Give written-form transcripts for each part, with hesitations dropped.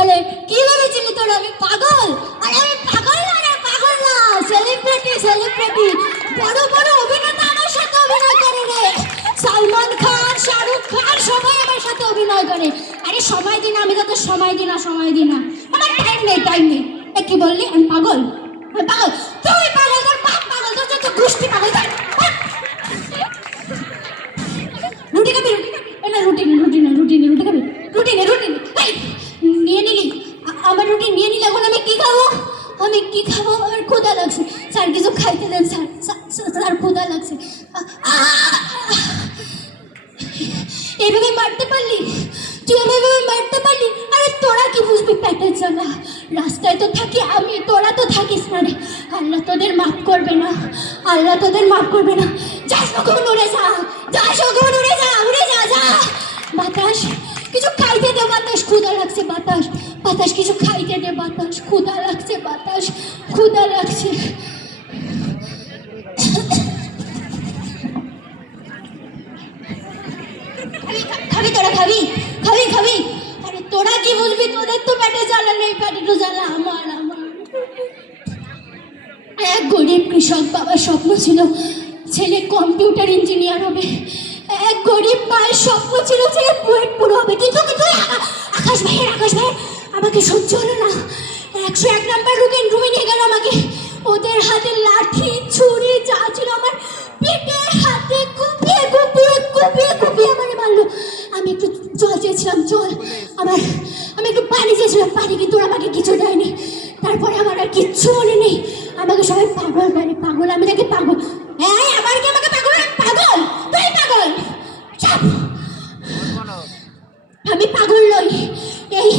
আরে কি ভেবেছিলি তোরা আমি পাগল? আরে আমি পাগল না রে, পাগল না, সেলিব্রিটি সেলিব্রিটি। বড় বড় অভিনেতা আমার সাথে অভিনয় করে রে, সালমান খান, শাহরুখ খান সবাই আমার সাথে অভিনয় করে। আরে সময় দিন, আমি তোকে সময় দিই না, সময় দিই না, আমার টাইম নেই, টাইম নেই। কি বললি আমি পাগল? আমি পাগল? তুই পাগল, তোর বাপ পাগল, তোর যত গোষ্ঠী পাগল। রুটি খাবি? রুটি খাবি? না রুটি না, রুটি না, রুটি না, রুটি খাবি? রুটি না, রুটি না। নিয়ে নিলি আমার রুটি, নিয়ে নিলে এখন আমি কি খাবো? আমি কি খাবো? আমার ক্ষুধা লাগছে স্যার, কিছু খাইতে দেন স্যার, স্যার ক্ষুধা লাগছে। এইভাবে মারতে পারলি? তুই আমাকে মারতে পারলি? আরে তোরা কি বুঝবি পেটের জ্বালা? রাস্তায় তো থাকি আমি, তোরা তো থাকিস না রে। আল্লাহ তোদের মাফ করবে না, আল্লাহ তোদের মাফ করবে না। যাস কখন উড়ে যা, যাস কখন উড়ে যা, উড়ে যা, যা। বাতাস কিছু খাইতে দে, বাতাস ক্ষুধা লাগছে, বাতাস বাতাস কিছু খাইতে দে, বাতাস ক্ষুধা লাগছে, বাতাস ক্ষুধা লাগছে। খাবি তোরা, খাবি খাবি খাবি? আরে তোরা কি বুঝবি, তোদের তো পেটে জ্বালা নেই, পেটে তো জ্বালা আমার। আমার এক গরিব কৃষক বাবার স্বপ্ন ছিল ছেলে কম্পিউটার ইঞ্জিনিয়ার হবে। এক গরিব মায়ের স্বপ্ন ছিল ছেলে বুয়েট পুরো হবে। কিন্তু কিন্তু আকাশ ভাইয়ের আমাকে সহ্য হলো না। 101 নাম্বার রুমে নিয়ে গেল আমাকে। ওদের হাতে লাঠি ছুরি যা ছিল আমার পেটে হাতে কুপিয়ে কুপিয়ে কুপিয়ে কুপিয়ে আমাকে মারলো। আমি একটু জল চেয়েছিলাম, জল। আমি একটু পানি চেয়েছিলাম, পানি, কিন্তু ওরা আমাকে কিছু দেয়নি। তারপরে আমার আর কিচ্ছু মনে নেই। আমাকে সবাই পাগল বলে, পাগল, আমি নাকি পাগল। হ্যাঁ আমার কি, আমাকে পাগল? পাগল? তুই পাগল? চাপ। আমি পাগল নই। এই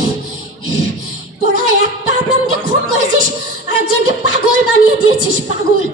তোরা একটা আপনাকে খুন করেছিস আর একজনকে পাগল বানিয়ে দিয়েছিস, পাগল।